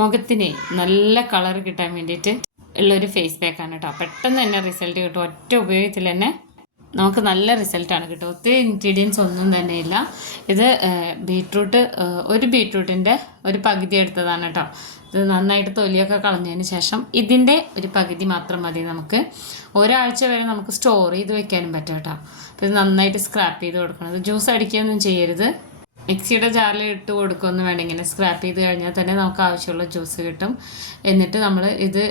മുഖത്തിന് നല്ല കളർ കിട്ടാൻ വേണ്ടിയിട്ട് ഉള്ളൊരു ഫേസ് പാക്കാണ് കേട്ടോ. പെട്ടെന്ന് തന്നെ റിസൾട്ട് കിട്ടും. ഒറ്റ ഉപയോഗത്തിൽ തന്നെ നമുക്ക് നല്ല റിസൾട്ടാണ് കിട്ടും. ഒത്തിരി ഇൻഗ്രീഡിയൻസ് ഒന്നും തന്നെ ഇല്ല. ഇത് ബീട്രൂട്ട്, ഒരു ബീട്രൂട്ടിൻ്റെ ഒരു പകുതി എടുത്തതാണ് കേട്ടോ. ഇത് നന്നായിട്ട് തൊലിയൊക്കെ കളഞ്ഞതിന് ശേഷം ഇതിൻ്റെ ഒരു പകുതി മാത്രം മതി. നമുക്ക് ഒരാഴ്ച വരെ നമുക്ക് സ്റ്റോർ ചെയ്ത് വെക്കാനും പറ്റും കേട്ടോ. അപ്പോൾ ഇത് നന്നായിട്ട് സ്ക്രാപ്പ് ചെയ്ത് കൊടുക്കണം. ഇത് ജ്യൂസ് അടിക്കുകയൊന്നും ചെയ്യരുത്. മിക്സിയുടെ ജാറിൽ ഇട്ട് കൊടുക്കുകയൊന്നും വേണ്ട. ഇങ്ങനെ സ്ക്രാപ്പ് ചെയ്ത് കഴിഞ്ഞാൽ തന്നെ നമുക്ക് ആവശ്യമുള്ള ജ്യൂസ് കിട്ടും. എന്നിട്ട് നമ്മൾ ഇത്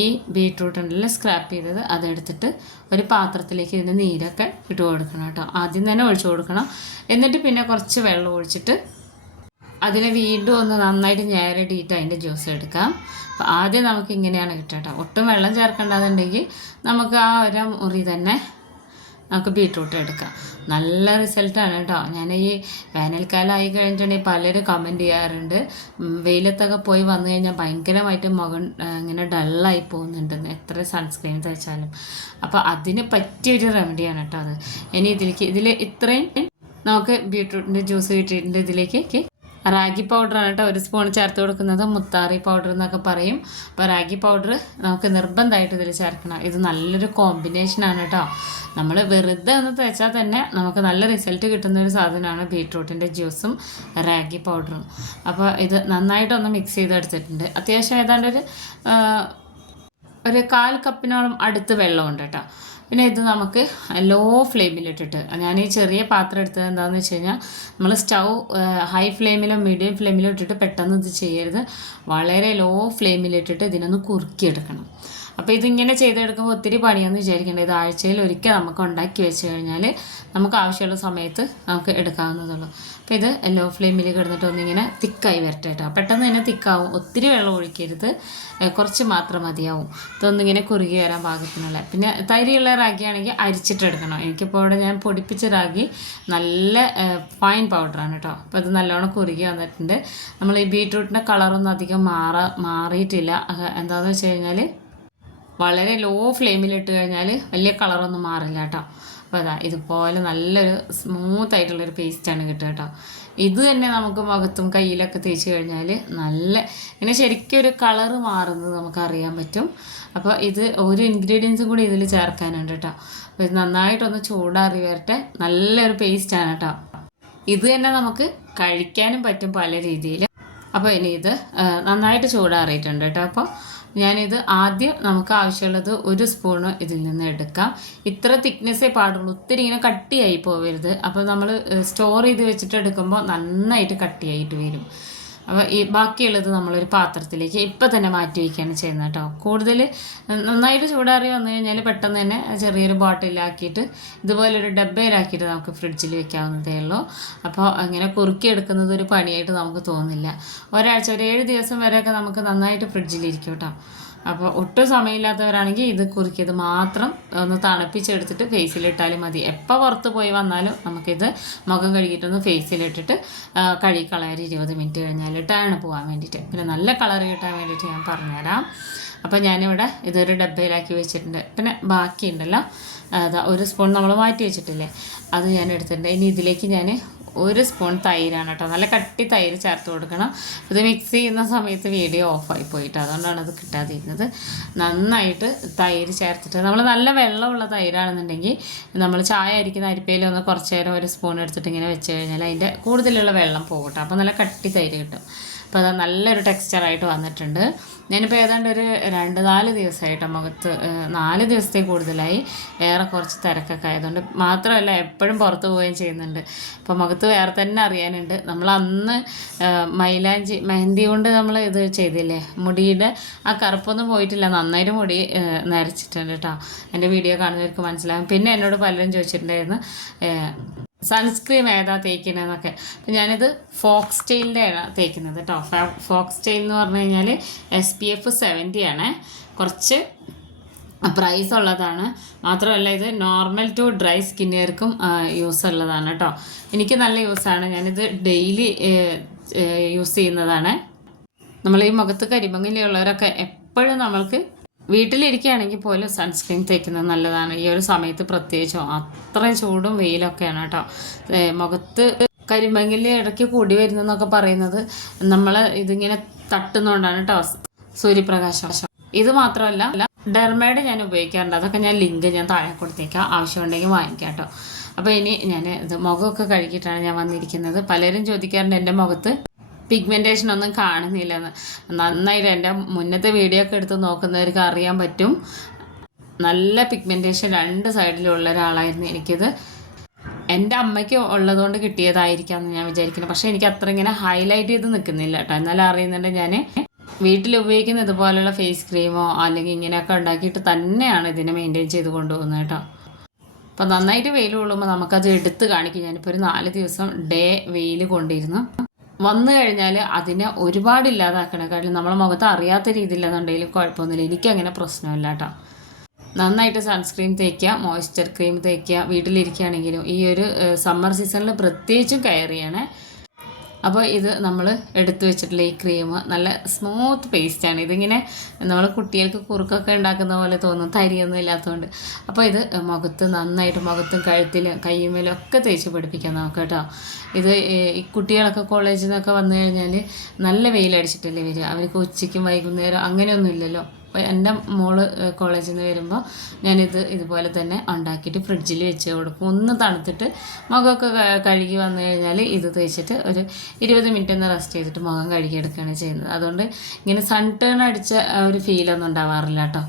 ഈ ബീട്രൂട്ട് ഉണ്ടല്ലോ സ്ക്രാപ്പ് ചെയ്തത് അതെടുത്തിട്ട് ഒരു പാത്രത്തിലേക്ക് ഇതിൻ്റെ നീരൊക്കെ ഇട്ട് കൊടുക്കണം കേട്ടോ. ആദ്യം തന്നെ ഒഴിച്ചു കൊടുക്കണം. എന്നിട്ട് പിന്നെ കുറച്ച് വെള്ളം ഒഴിച്ചിട്ട് അതിനെ വീണ്ടും ഒന്ന് നന്നായിട്ട് ഞെരടിയിട്ട് അതിൻ്റെ ജ്യൂസ് എടുക്കാം. അപ്പോൾ ആദ്യം നമുക്ക് ഇങ്ങനെയാണ് കിട്ടുക കേട്ടോ. ഒട്ടും വെള്ളം ചേർക്കേണ്ടതുണ്ടെങ്കിൽ നമുക്ക് ആ ഒരു മുറി തന്നെ നമുക്ക് ബീട്രൂട്ട് എടുക്കാം. നല്ല റിസൾട്ടാണ് കേട്ടോ. ഞാൻ ഈ വേനൽക്കാലം ആയി കഴിഞ്ഞിട്ടുണ്ടെങ്കിൽ പലരും കമൻറ്റ് ചെയ്യാറുണ്ട്, വെയിലത്തൊക്കെ പോയി വന്നു കഴിഞ്ഞാൽ ഭയങ്കരമായിട്ട് മുഖം ഇങ്ങനെ ഡള്ളായി പോകുന്നുണ്ടെന്ന് എത്ര സൺസ്ക്രീൻ തേച്ചാലും. അപ്പോൾ അതിന് പറ്റിയൊരു റെമഡിയാണ് കേട്ടോ അത്. ഇനി ഇതിൽ ഇത്രയും നമുക്ക് ബീട്രൂട്ടിൻ്റെ ജ്യൂസ് കിട്ടിയിട്ടുണ്ട്. ഇതിലേക്ക് റാഗി പൗഡറാണ് കേട്ടോ 1 സ്പൂൺ ചേർത്ത് കൊടുക്കുന്നത്. മുത്താറി പൗഡർ എന്നൊക്കെ പറയും. അപ്പോൾ റാഗി പൗഡർ നമുക്ക് നിർബന്ധമായിട്ട് ഇതിൽ ചേർക്കണം. ഇത് നല്ലൊരു കോമ്പിനേഷനാണ് കേട്ടോ. നമ്മൾ വെറുതെ ഒന്ന് തേച്ചാൽ തന്നെ നമുക്ക് നല്ല റിസൾട്ട് കിട്ടുന്ന ഒരു സാധനമാണ് ബീട്രൂട്ടിൻ്റെ ജ്യൂസും റാഗി പൗഡറും. അപ്പോൾ ഇത് നന്നായിട്ടൊന്ന് മിക്സ് ചെയ്തെടുത്തിട്ടുണ്ട്. അത്യാവശ്യം ഏതാണ്ട് ഒരു 1/4 കപ്പിനോളം അടുത്ത് വെള്ളമുണ്ട് കേട്ടോ. പിന്നെ ഇത് നമുക്ക് ലോ ഫ്ലെയിമിലിട്ടിട്ട്, ഞാൻ ഈ ചെറിയ പാത്രം എടുത്തത് എന്താണെന്ന് വെച്ച് കഴിഞ്ഞാൽ നമ്മൾ സ്റ്റൗ ഹൈ ഫ്ലെയിമിലോ മീഡിയം ഫ്ലെയിമിലോ ഇട്ടിട്ട് പെട്ടെന്ന് ഇത് ചെയ്യരുത്. വളരെ ലോ ഫ്ലെയിമിലിട്ടിട്ട് ഇതിനൊന്ന് കുറുക്കിയെടുക്കണം. അപ്പോൾ ഇതിങ്ങനെ ചെയ്തെടുക്കുമ്പോൾ ഒത്തിരി പണിയാണെന്ന് വിചാരിക്കേണ്ടത്. ഇത് ആഴ്ചയിൽ ഒരിക്കൽ നമുക്ക് ഉണ്ടാക്കി വെച്ച് കഴിഞ്ഞാൽ നമുക്ക് ആവശ്യമുള്ള സമയത്ത് നമുക്ക് എടുക്കാവുന്നതുള്ളൂ. അപ്പോൾ ഇത് ലോ ഫ്ലെയിമിൽ കിടന്നിട്ട് ഒന്നിങ്ങനെ തിക്കായി വരട്ടെ കേട്ടോ. പെട്ടെന്ന് തന്നെ തിക്കാവും. ഒത്തിരി വെള്ളം ഒഴിക്കരുത്, കുറച്ച് മാത്രം മതിയാവും. ഇതൊന്നിങ്ങനെ കുറുകി വരാൻ പാകത്തിനുള്ള. പിന്നെ തൈരുള്ള റാഗിയാണെങ്കിൽ അരിച്ചിട്ടെടുക്കണം. എനിക്കിപ്പോൾ ഇവിടെ ഞാൻ പൊടിപ്പിച്ച റാഗി നല്ല ഫൈൻ പൗഡറാണ് കേട്ടോ. അപ്പോൾ ഇത് നല്ലോണം കുറുകി വന്നിട്ടുണ്ട്. നമ്മൾ ഈ ബീട്രൂട്ടിൻ്റെ കളറൊന്നും അധികം മാറിയിട്ടില്ല. എന്താണെന്ന് വെച്ച് കഴിഞ്ഞാൽ വളരെ ലോ ഫ്ലെയിമിലിട്ട് കഴിഞ്ഞാൽ വലിയ കളറൊന്നും മാറില്ല കേട്ടോ. അപ്പോൾ അതാ ഇതുപോലെ നല്ലൊരു സ്മൂത്തായിട്ടുള്ളൊരു പേസ്റ്റാണ് കിട്ടുക കേട്ടോ. ഇത് തന്നെ നമുക്ക് മുഖത്തും കയ്യിലൊക്കെ തേച്ച് കഴിഞ്ഞാൽ നല്ല ഇങ്ങനെ ശരിക്കും ഒരു കളറ് മാറുന്നത് നമുക്കറിയാൻ പറ്റും. അപ്പോൾ ഇത് ഒരു ഇൻഗ്രീഡിയൻസും കൂടി ഇതിൽ ചേർക്കാനുണ്ട് കേട്ടോ. അപ്പോൾ ഇത് നന്നായിട്ടൊന്ന് ചൂടാറി വരട്ടെ. നല്ലൊരു പേസ്റ്റാണ് കേട്ടോ. ഇത് തന്നെ നമുക്ക് കഴിക്കാനും പറ്റും പല രീതിയിൽ. അപ്പോൾ ഇനി ഇത് നന്നായിട്ട് ചൂടാറിയിട്ടുണ്ട് കേട്ടോ. അപ്പോൾ ഞാനിത് ആദ്യം നമുക്ക് ആവശ്യമുള്ളത് 1 സ്പൂണ് ഇതിൽ നിന്ന് എടുക്കാം. ഇത്ര തിക്നെസ്സേ പാടുള്ളൂ. ഒത്തിരി ഇങ്ങനെ കട്ടിയായി പോവരുത്. അപ്പോൾ നമ്മൾ സ്റ്റോർ ചെയ്ത് വെച്ചിട്ട് എടുക്കുമ്പോൾ നന്നായിട്ട് കട്ടിയായിട്ട് വരും. അപ്പോൾ ഈ ബാക്കിയുള്ളത് നമ്മളൊരു പാത്രത്തിലേക്ക് ഇപ്പം തന്നെ മാറ്റി വയ്ക്കുകയാണ് ചെയ്യുന്നത് കേട്ടോ. കൂടുതൽ നന്നായിട്ട് ചൂടാറി വന്നു കഴിഞ്ഞാൽ പെട്ടെന്ന് തന്നെ ചെറിയൊരു ബോട്ടിലാക്കിയിട്ട് ഇതുപോലൊരു ഡബ്ബയിലാക്കിയിട്ട് നമുക്ക് ഫ്രിഡ്ജിൽ വെക്കാവുന്നതേ ഉള്ളൂ. അപ്പോൾ അങ്ങനെ കുറുക്കിയെടുക്കുന്നത് ഒരു പണിയായിട്ട് നമുക്ക് തോന്നില്ല. ഒരാഴ്ച ഒരു 7 ദിവസം വരെയൊക്കെ നമുക്ക് നന്നായിട്ട് ഫ്രിഡ്ജിലിരിക്കും കേട്ടോ. അപ്പോൾ ഒട്ടും സമയമില്ലാത്തവരാണെങ്കിൽ ഇത് കുറുക്കിയത് മാത്രം ഒന്ന് തണുപ്പിച്ചെടുത്തിട്ട് ഫേസിലിട്ടാലും മതി. എപ്പോൾ പുറത്ത് പോയി വന്നാലും നമുക്കിത് മുഖം കഴുകിയിട്ടൊന്ന് ഫേസിലിട്ടിട്ട് കഴുകിക്കളയാൻ 20 മിനിറ്റ് കഴിഞ്ഞാലിട്ടാണ് പോകാൻ വേണ്ടിയിട്ട്. പിന്നെ നല്ല കളർ കിട്ടാൻ വേണ്ടിയിട്ട് ഞാൻ പറഞ്ഞുതരാം. അപ്പോൾ ഞാനിവിടെ ഇതൊരു ഡബ്ബയിലാക്കി വെച്ചിട്ടുണ്ട്. പിന്നെ ബാക്കിയുണ്ടല്ലോ അതാ 1 സ്പൂൺ നമ്മൾ മാറ്റി വെച്ചിട്ടില്ലേ, അത് ഞാൻ എടുത്തിട്ടുണ്ട്. ഇനി ഇതിലേക്ക് ഞാൻ 1 സ്പൂൺ തൈരാണ് കേട്ടോ. നല്ല കട്ടി തൈര് ചേർത്ത് കൊടുക്കണം. ഇത് മിക്സ് ചെയ്യുന്ന സമയത്ത് വീഡിയോ ഓഫായി പോയിട്ട് അതുകൊണ്ടാണ് അത് കിട്ടാതിരുന്നത്. നന്നായിട്ട് തൈര് ചേർത്തിട്ട് നമ്മൾ നല്ല വെള്ളമുള്ള തൈരാണെന്നുണ്ടെങ്കിൽ നമ്മൾ ചായ അരിക്കുന്ന അരിപ്പയിലൊന്ന് കുറച്ച് നേരം 1 സ്പൂൺ എടുത്തിട്ട് ഇങ്ങനെ വെച്ച് കഴിഞ്ഞാൽ അതിൻ്റെ കൂടുതലുള്ള വെള്ളം പോകട്ടെ. അപ്പോൾ നല്ല കട്ടി തൈര് കിട്ടും. അപ്പോൾ അത് നല്ലൊരു ടെക്സ്ചറായിട്ട് വന്നിട്ടുണ്ട്. ഞാനിപ്പോൾ ഏതാണ്ട് ഒരു 2-4 ദിവസമായിട്ട് മുഖത്ത് 4 ദിവസത്തെ കൂടുതലായി വേറെ കുറച്ച് തിരക്കൊക്കെ ആയതുകൊണ്ട് മാത്രമല്ല എപ്പോഴും പുറത്ത് പോവുകയും ചെയ്യുന്നുണ്ട്. അപ്പോൾ മുഖത്ത് വേറെ തന്നെ അറിയാനുണ്ട്. നമ്മൾ അന്ന് മെഹന്തി കൊണ്ട് നമ്മൾ ഇത് ചെയ്തില്ലേ, മുടിയുടെ ആ കറുപ്പൊന്നും പോയിട്ടില്ല. നന്നായിട്ട് മുടി നരച്ചിട്ടുണ്ട് കേട്ടോ. എൻ്റെ വീഡിയോ കാണുന്നവർക്ക് മനസ്സിലാകും. പിന്നെ എന്നോട് പലരും ചോദിച്ചിട്ടുണ്ടായിരുന്നു സൺസ്ക്രീം ഏതാ തേക്കുന്നതെന്നൊക്കെ. അപ്പം ഞാനിത് ഫോക്സ് ടെയിലിൻ്റെയാണ് തേക്കുന്നത് കേട്ടോ. ഫോക്സ് ടെയിൽ എന്ന് പറഞ്ഞു കഴിഞ്ഞാൽ SPF 70 ആണ്. കുറച്ച് പ്രൈസ് ഉള്ളതാണ്. മാത്രമല്ല ഇത് നോർമൽ ടു ഡ്രൈ സ്കിന്നുകാർക്കും യൂസ് ഉള്ളതാണ് കേട്ടോ. എനിക്ക് നല്ല യൂസാണ്. ഞാനിത് ഡെയിലി യൂസ് ചെയ്യുന്നതാണ്. നമ്മൾ ഈ മുഖത്ത് കരിമങ്ങലുള്ളവരൊക്കെ എപ്പോഴും നമ്മൾക്ക് വീട്ടിലിരിക്കുകയാണെങ്കിൽ പോലും സൺസ്ക്രീൻ തേക്കുന്നത് നല്ലതാണ്. ഈ ഒരു സമയത്ത് പ്രത്യേകിച്ചും അത്രയും ചൂടും വെയിലൊക്കെയാണ് കേട്ടോ. മുഖത്ത് കരിമ്പങ്കില് ഇടയ്ക്ക് കൂടി വരുന്നതെന്നൊക്കെ പറയുന്നത് നമ്മൾ ഇതിങ്ങനെ തട്ടുന്നതുകൊണ്ടാണ് കേട്ടോ, സൂര്യപ്രകാശം. ഇത് മാത്രമല്ല ഡെർമേഡ് ഞാൻ ഉപയോഗിക്കാറുണ്ട്, അതൊക്കെ ഞാൻ ലിങ്ക് ഞാൻ താഴെ കൊടുത്തേക്കാം, ആവശ്യമുണ്ടെങ്കിൽ വാങ്ങിക്കാം കേട്ടോ. അപ്പോൾ ഇനി ഞാൻ ഇത് മുഖമൊക്കെ കഴുകിയിട്ടാണ് ഞാൻ വന്നിരിക്കുന്നത്. പലരും ചോദിക്കാറുണ്ട് എൻ്റെ മുഖത്ത് പിഗ്മെൻറ്റേഷൻ ഒന്നും കാണുന്നില്ലെന്ന്. നന്നായിട്ട് എൻ്റെ മുന്നത്തെ വീഡിയോ ഒക്കെ എടുത്ത് നോക്കുന്നവർക്ക് അറിയാൻ പറ്റും, നല്ല പിഗ്മെൻറ്റേഷൻ 2 സൈഡിലും ഉള്ള ഒരാളായിരുന്നു എനിക്കിത്. എൻ്റെ അമ്മയ്ക്ക് ഉള്ളതുകൊണ്ട് കിട്ടിയതായിരിക്കാമെന്ന് ഞാൻ വിചാരിക്കുന്നത്. പക്ഷേ എനിക്ക് അത്ര ഇങ്ങനെ ഹൈലൈറ്റ് ചെയ്ത് നിൽക്കുന്നില്ല കേട്ടോ. എന്നാലും അറിയുന്നുണ്ട് ഞാൻ വീട്ടിൽ ഉപയോഗിക്കുന്ന ഇതുപോലുള്ള ഫേസ് ക്രീമോ അല്ലെങ്കിൽ ഇങ്ങനെയൊക്കെ ഉണ്ടാക്കിയിട്ട് തന്നെയാണ് ഇതിനെ മെയിൻറ്റെയിൻ ചെയ്ത് കൊണ്ടുപോകുന്നത് കേട്ടോ. അപ്പോൾ നന്നായിട്ട് വെയിൽ കൊള്ളുമ്പോൾ നമുക്കത് എടുത്ത് കാണിക്കും. ഞാനിപ്പോൾ ഒരു 4 ദിവസം ഡേ വെയിൽ കൊണ്ടിരുന്നു. വന്നു കഴിഞ്ഞാൽ അതിനെ ഒരുപാട് ഇല്ലാതാക്കണേക്കാളും നമ്മളെ മുഖത്ത് അറിയാത്ത രീതിയിലെന്നുണ്ടെങ്കിലും കുഴപ്പമൊന്നുമില്ല. എനിക്കങ്ങനെ പ്രശ്നമില്ല കേട്ടോ. നന്നായിട്ട് സൺസ്ക്രീൻ തേക്കുക, മോയ്സ്ചർ ക്രീം തേക്കുക. വീട്ടിലിരിക്കുകയാണെങ്കിലും ഈ ഒരു സമ്മർ സീസണിൽ പ്രത്യേകിച്ചും കെയർ ചെയ്യണേ. അപ്പോൾ ഇത് നമ്മൾ എടുത്തു വെച്ചിട്ടുള്ള ഈ ക്രീം നല്ല സ്മൂത്ത് പേസ്റ്റാണ്. ഇതിങ്ങനെ നമ്മൾ കുട്ടികൾക്ക് കുറുക്കൊക്കെ ഉണ്ടാക്കുന്ന പോലെ തോന്നും, തരിയൊന്നും ഇല്ലാത്തതുകൊണ്ട്. അപ്പോൾ ഇത് മുഖത്ത് നന്നായിട്ട് മുഖത്തും കഴുത്തിലും കയ്യുമേലും ഒക്കെ തേച്ച് പിടിപ്പിക്കാൻ നോക്കാം കേട്ടോ. ഇത് ഈ കുട്ടികളൊക്കെ കോളേജിൽ നിന്നൊക്കെ വന്നു കഴിഞ്ഞാൽ നല്ല വെയിലടിച്ചിട്ടല്ലേ വരിക. അവർക്ക് ഉച്ചയ്ക്കും വൈകുന്നേരം അങ്ങനെയൊന്നും ഇല്ലല്ലോ. അപ്പോൾ എൻ്റെ മോള് കോളേജിൽ നിന്ന് വരുമ്പോൾ ഞാനിത് ഇതുപോലെ തന്നെ ഉണ്ടാക്കിയിട്ട് ഫ്രിഡ്ജിൽ വെച്ച് കൊടുക്കും. ഒന്ന് തണുത്തിട്ട് മുഖമൊക്കെ കഴുകി വന്നു കഴിഞ്ഞാൽ ഇത് തേച്ചിട്ട് ഒരു 20 മിനിറ്റ് ഒന്ന് റെസ്റ്റ് ചെയ്തിട്ട് മുഖം കഴുകിയെടുക്കുകയാണ് ചെയ്യുന്നത്. അതുകൊണ്ട് ഇങ്ങനെ സൺ ടേൺ അടിച്ച ഒരു ഫീലൊന്നും ഉണ്ടാവാറില്ല കേട്ടോ.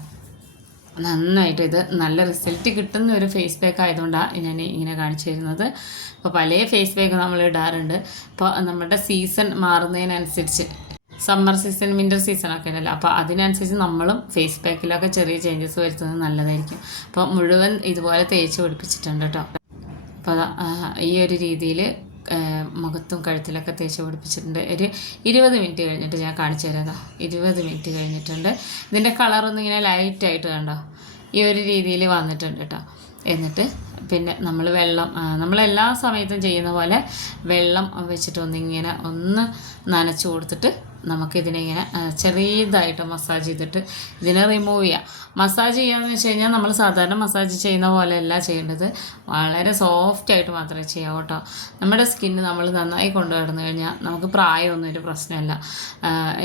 നന്നായിട്ട് ഇത് നല്ല റിസൾട്ട് കിട്ടുന്ന ഒരു ഫേസ് പാക്ക് ആയതുകൊണ്ടാണ് ഞാൻ ഇങ്ങനെ കാണിച്ചു തരുന്നത്. ഇപ്പോൾ പല ഫേസ് പാക്ക് നമ്മൾ ഇടാറുണ്ട്. ഇപ്പോൾ നമ്മുടെ സീസൺ മാറുന്നതിനനുസരിച്ച് സമ്മർ സീസൺ വിൻ്റർ സീസണൊക്കെ ഉണ്ടല്ലോ, അപ്പോൾ അതിനനുസരിച്ച് നമ്മളും ഫേസ് പാക്കിലൊക്കെ ചെറിയ ചേഞ്ചസ് വരുത്തുന്നത് നല്ലതായിരിക്കും. അപ്പോൾ മുഴുവൻ ഇതുപോലെ തേച്ച് പിടിപ്പിച്ചിട്ടുണ്ട് കേട്ടോ. അപ്പോൾ ഈ ഒരു രീതിയിൽ മുഖത്തും കഴുത്തിലൊക്കെ തേച്ച് പിടിപ്പിച്ചിട്ടുണ്ട്. ഒരു 20 മിനിറ്റ് കഴിഞ്ഞിട്ട് ഞാൻ കാണിച്ചു തരാം. 20 മിനിറ്റ് കഴിഞ്ഞിട്ടുണ്ട്. ഇതിൻ്റെ കളറൊന്നും ഇങ്ങനെ ലൈറ്റായിട്ട് കണ്ടോ, ഈ ഒരു രീതിയിൽ വന്നിട്ടുണ്ട് കേട്ടോ. എന്നിട്ട് പിന്നെ നമ്മൾ വെള്ളം നമ്മളെല്ലാ സമയത്തും ചെയ്യുന്ന പോലെ വെള്ളം വെച്ചിട്ടൊന്നിങ്ങനെ ഒന്ന് നനച്ച് കൊടുത്തിട്ട് നമുക്കിതിനെ ഇങ്ങനെ ചെറിയതായിട്ട് മസാജ് ചെയ്തിട്ട് ഇതിനെ റിമൂവ് ചെയ്യാം. മസാജ് ചെയ്യാമെന്ന് വെച്ച് കഴിഞ്ഞാൽ നമ്മൾ സാധാരണ മസാജ് ചെയ്യുന്ന പോലെയല്ല ചെയ്യേണ്ടത്, വളരെ സോഫ്റ്റായിട്ട് മാത്രമേ ചെയ്യാവൂ കേട്ടോ. നമ്മുടെ സ്കിന്ന് നമ്മൾ നന്നായി കൊണ്ടുവന്നു കഴിഞ്ഞാൽ നമുക്ക് പ്രായമൊന്നും ഒരു പ്രശ്നമല്ല.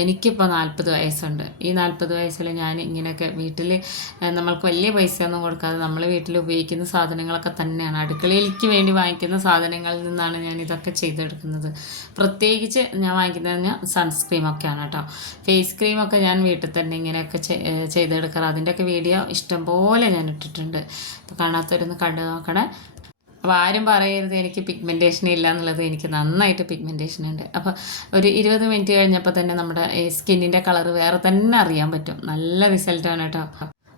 എനിക്കിപ്പോൾ 40 വയസ്സുണ്ട്. ഈ 40 വയസ്സിൽ ഞാൻ ഇങ്ങനെയൊക്കെ വീട്ടിൽ നമ്മൾക്ക് വലിയ പൈസയൊന്നും കൊടുക്കാതെ നമ്മൾ വീട്ടിൽ ഉപയോഗിക്കുന്ന സാധനങ്ങളൊക്കെ തന്നെയാണ്, അടുക്കളയിലേക്ക് വേണ്ടി വാങ്ങിക്കുന്ന സാധനങ്ങളിൽ നിന്നാണ് ഞാൻ ഇതൊക്കെ ചെയ്തെടുക്കുന്നത്. പ്രത്യേകിച്ച് ഞാൻ വാങ്ങിക്കുന്നത് സൺസ്ക്രീമൊക്കെയാണ് കേട്ടോ. ഫേസ് ക്രീമൊക്കെ ഞാൻ വീട്ടിൽ തന്നെ ഇങ്ങനെയൊക്കെ ചെയ്തെടുക്കാറ്. അതിൻ്റെയൊക്കെ വീഡിയോ ഇഷ്ടംപോലെ ഞാൻ ഇട്ടിട്ടുണ്ട്. അപ്പോൾ കാണാത്തവരൊന്ന് കണ്ടു നോക്കണേ. അപ്പോൾ ആരും പറയരുത് എനിക്ക് പിഗ്മെൻറ്റേഷൻ ഇല്ല എന്നുള്ളത്. എനിക്ക് നന്നായിട്ട് പിഗ്മെൻറ്റേഷൻ ഉണ്ട്. അപ്പോൾ ഒരു 20 മിനിറ്റ് കഴിഞ്ഞപ്പോൾ തന്നെ നമ്മുടെ സ്കിന്നിൻ്റെ കളർ വേറെ തന്നെ അറിയാൻ പറ്റും. നല്ല റിസൾട്ടാണ് കേട്ടോ.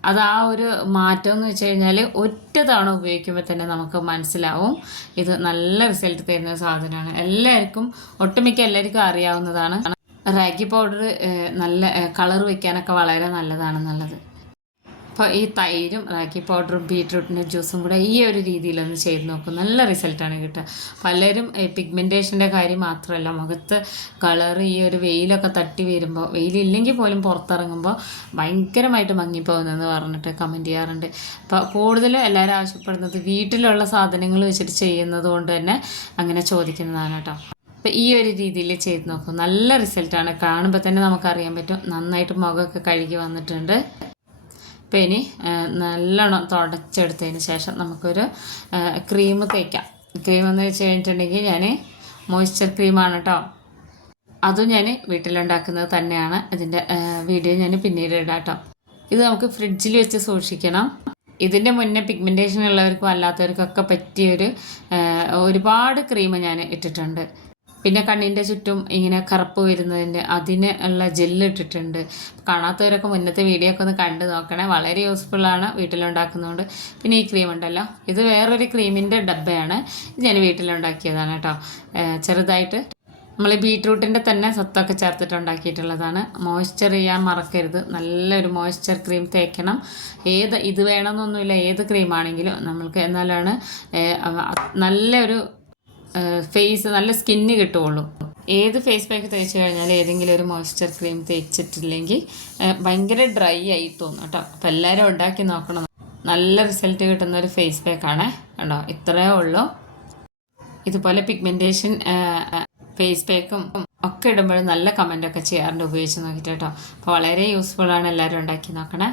അത് ആ ഒരു മാറ്റം എന്ന് വെച്ച് കഴിഞ്ഞാൽ ഒറ്റ തവണ ഉപയോഗിക്കുമ്പോൾ തന്നെ നമുക്ക് മനസ്സിലാവും ഇത് നല്ല റിസൾട്ട് തരുന്ന സാധനമാണ്. എല്ലാവർക്കും ഒട്ടുമിക്ക എല്ലാവർക്കും അറിയാവുന്നതാണ്. റാഗി പൗഡർ നല്ല കളർ വയ്ക്കാനൊക്കെ വളരെ നല്ലതാണെന്നുള്ളത്. അപ്പോൾ ഈ തൈരും റാഗി പൗഡറും ബീട്രൂട്ടിൻ്റെ ജ്യൂസും കൂടെ ഈ ഒരു രീതിയിലൊന്ന് ചെയ്ത് നോക്കും, നല്ല റിസൾട്ടാണ് കിട്ടുക. പലരും പിഗ്മെൻറ്റേഷൻ്റെ കാര്യം മാത്രമല്ല, മുഖത്ത് കളർ ഈ ഒരു വെയിലൊക്കെ തട്ടി വരുമ്പോൾ, വെയിലില്ലെങ്കിൽ പോലും പുറത്തിറങ്ങുമ്പോൾ ഭയങ്കരമായിട്ട് മങ്ങിപ്പോകുന്നതെന്ന് പറഞ്ഞിട്ട് കമൻറ്റ് ചെയ്യാറുണ്ട്. അപ്പോൾ കൂടുതലും എല്ലാവരും ആവശ്യപ്പെടുന്നത് വീട്ടിലുള്ള സാധനങ്ങൾ വെച്ചിട്ട് ചെയ്യുന്നത് കൊണ്ട് തന്നെ അങ്ങനെ ചോദിക്കുന്നതാണ് കേട്ടോ. അപ്പോൾ ഈ ഒരു രീതിയിൽ ചെയ്ത് നോക്കും, നല്ല റിസൾട്ടാണ്. കാണുമ്പോൾ തന്നെ നമുക്കറിയാൻ പറ്റും നന്നായിട്ട് മുഖമൊക്കെ കഴുകി വന്നിട്ടുണ്ട്. അപ്പോൾ ഇനി നല്ലോണം തുടച്ചെടുത്തതിന് ശേഷം നമുക്കൊരു ക്രീം തേക്കാം. ക്രീം എന്ന് വെച്ച് കഴിഞ്ഞിട്ടുണ്ടെങ്കിൽ ഞാൻ മോയ്സ്ചർ ക്രീമാണ് കേട്ടോ. അതും ഞാൻ വീട്ടിലുണ്ടാക്കുന്നത് തന്നെയാണ്. ഇതിൻ്റെ വീഡിയോ ഞാൻ പിന്നീട് ഇടാം കേട്ടോ. ഇത് നമുക്ക് ഫ്രിഡ്ജിൽ വെച്ച് സൂക്ഷിക്കണം. ഇതിൻ്റെ മുന്നേ പിഗ്മെൻറ്റേഷൻ ഉള്ളവർക്കും അല്ലാത്തവർക്കൊക്കെ പറ്റിയൊരു ഒരുപാട് ക്രീം ഞാൻ ഇട്ടിട്ടുണ്ട്. പിന്നെ കണ്ണിൻ്റെ ചുറ്റും ഇങ്ങനെ കറുപ്പ് വരുന്നതിൻ്റെ അതിന് ഉള്ള ജെല്ല് ഇട്ടിട്ടുണ്ട്. കാണാത്തവരൊക്കെ മുന്നത്തെ വീഡിയോ ഒക്കെ ഒന്ന് കണ്ടു നോക്കണേ, വളരെ യൂസ്ഫുള്ളാണ് വീട്ടിലുണ്ടാക്കുന്നതുകൊണ്ട്. പിന്നെ ഈ ക്രീം ഉണ്ടല്ലോ, ഇത് വേറൊരു ക്രീമിൻ്റെ ഡബ്ബയാണ്. ഇത് ഞാൻ വീട്ടിലുണ്ടാക്കിയതാണ് കേട്ടോ. ചെറുതായിട്ട് നമ്മൾ ബീട്രൂട്ടിൻ്റെ തന്നെ സത്തൊക്കെ ചേർത്തിട്ട് ഉണ്ടാക്കിയിട്ടുള്ളതാണ്. മോയ്സ്ചർ ചെയ്യാൻ മറക്കരുത്. നല്ലൊരു മോയ്സ്ചർ ക്രീം തേക്കണം. ഇത് വേണമെന്നൊന്നുമില്ല, ഏത് ക്രീമാണെങ്കിലും നമ്മൾക്ക് എന്നാലാണ് നല്ലൊരു ഫേസ് നല്ല സ്കിന്ന് കിട്ടുകയുള്ളൂ. ഏത് ഫേസ് പാക്ക് തേച്ച് കഴിഞ്ഞാൽ ഏതെങ്കിലും ഒരു മോയ്സ്ചർ ക്രീം തേച്ചിട്ടില്ലെങ്കിൽ ഭയങ്കര ഡ്രൈ ആയി തോന്നും കേട്ടോ. അപ്പോൾ എല്ലാവരും ഉണ്ടാക്കി നോക്കണം. നല്ല റിസൾട്ട് കിട്ടുന്ന ഒരു ഫേസ് പാക്കാണ് കേട്ടോ. ഇത്രയേ ഉള്ളൂ. ഇതുപോലെ പിഗ്മെൻറ്റേഷൻ ഫേസ് പാക്കും ഒക്കെ ഇടുമ്പോൾ നല്ല കമൻ്റൊക്കെ ചെയ്യാറുണ്ട് ഉപയോഗിച്ച് നോക്കിയിട്ട് കേട്ടോ. അപ്പോൾ വളരെ യൂസ്ഫുള്ളാണ്, എല്ലാവരും ഉണ്ടാക്കി നോക്കണേ.